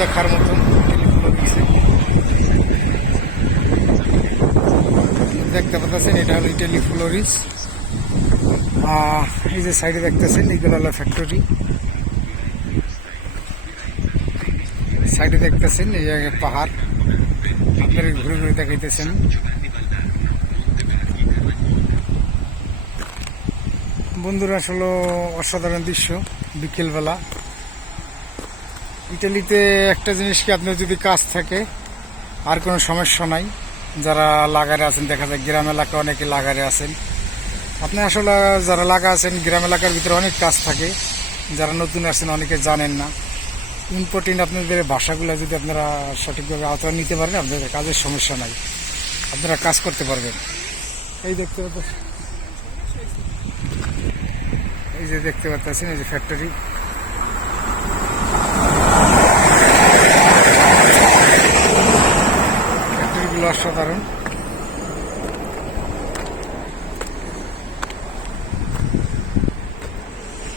দেখার মতন টেলিফ্লোরিক্সে দেখতে পাচ্ছেন। এটা হলো টেলিফ্লোরিক্স। এই যে সাইডে দেখতেছেন এগুলো হলো ফ্যাক্টরি। সাইডে দেখতেছেন এই জায়গায় পাহাড়, আপনারা ঘুরে ঘুরে দেখাইতেছেন। বন্ধুরা আসলে অসাধারণ দৃশ্য বিকেলবেলা। ইটালিতে একটা জিনিস কি, আপনার যদি কাজ থাকে আর কোনো সমস্যা নাই। যারা লাগারে আছেন, দেখা যায় গ্রাম এলাকা অনেকে লাগারে আছেন, আপনি আসলে যারা লাগা আছেন গ্রাম এলাকার ভিতরে অনেক কাজ থাকে। যারা নতুন আছেন অনেকে জানেন না। ইম্পর্টেন্ট আপনাদের ভাষাগুলো যদি আপনারা সঠিকভাবে আওতা নিতে পারেন, আপনাদের কাজের সমস্যা নাই, আপনারা কাজ করতে পারবেন। এই দেখতে পাচ্ছেন, এই যে দেখতে পাচ্ছেন এই যে ফ্যাক্টরি। ফ্যাক্টরিগুলো অসাধারণ।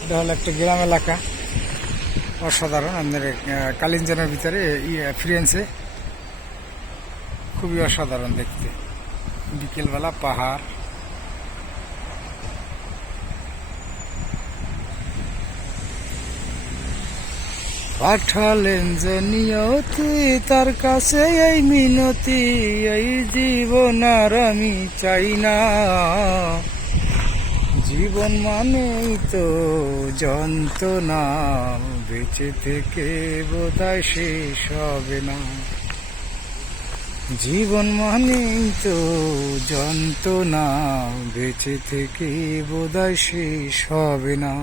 এটা হলো একটা গ্রাম এলাকা, অসাধারণ। আপনার কালিঞ্জনের ভিতরে ফ্রিয়েন্সে খুবই অসাধারণ দেখতে। বিকেলবেলা পাহাড়, পাঠালেন যে নিয়তি তার কাছে এই মিনতি, এই জীবন আর আমি চাই না। জীবন মানেই তো যন্ত্রণা, বেঁচে থেকে বোধহয় শেষ হবে না। জীবন মানেই তো যন্ত্রণা, বেঁচে থেকে বোধহয় শেষ হবে না।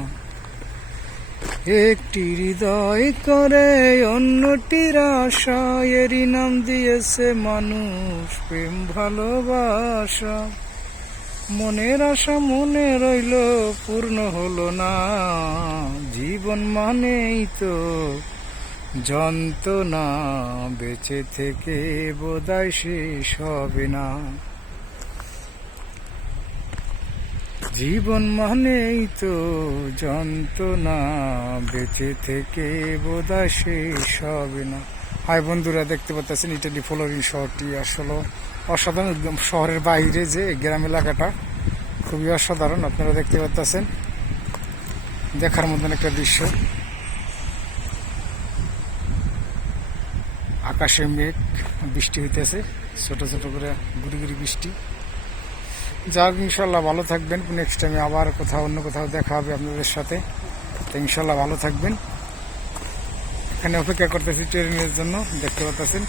একটি হৃদয় করে অন্যটির আশা, এরই নাম দিয়েছে মানুষ প্রেম ভালোবাসা। মনের আশা মনে রইল পূর্ণ হলো না। জীবন মানেই তো যন্ত্রণা, বেঁচে থেকে বোধহয় শেষ হবে না। জীবন মানেই তো যন্ত্রণা, বেঁচে থেকে বোধহয় শেষ হবে না। হাই বন্ধুরা, দেখতে পাচ্ছেন ইটালি ফ্লোরিন শহরটি আসলে অসাধারণ। একদম শহরের বাইরে যে গ্রাম এলাকাটা খুবই অসাধারণ। আপনারা দেখতে পাচ্ছেন, দেখার মতন একটা দৃশ্য। আকাশে মেঘ, বৃষ্টি হইতেছে, ছোট ছোট করে গুড়ি গুড়ি বৃষ্টি। যাক, ইনশাল্লাহ ভালো থাকবেন। নেক্সট টাইমে আবার অন্য কোথাও দেখা হবে আপনাদের সাথে। তো ইনশাল্লাহ ভালো থাকবেন। এখানে অপেক্ষা করতেছি ট্রেনের জন্য, দেখতে পাচ্ছেন।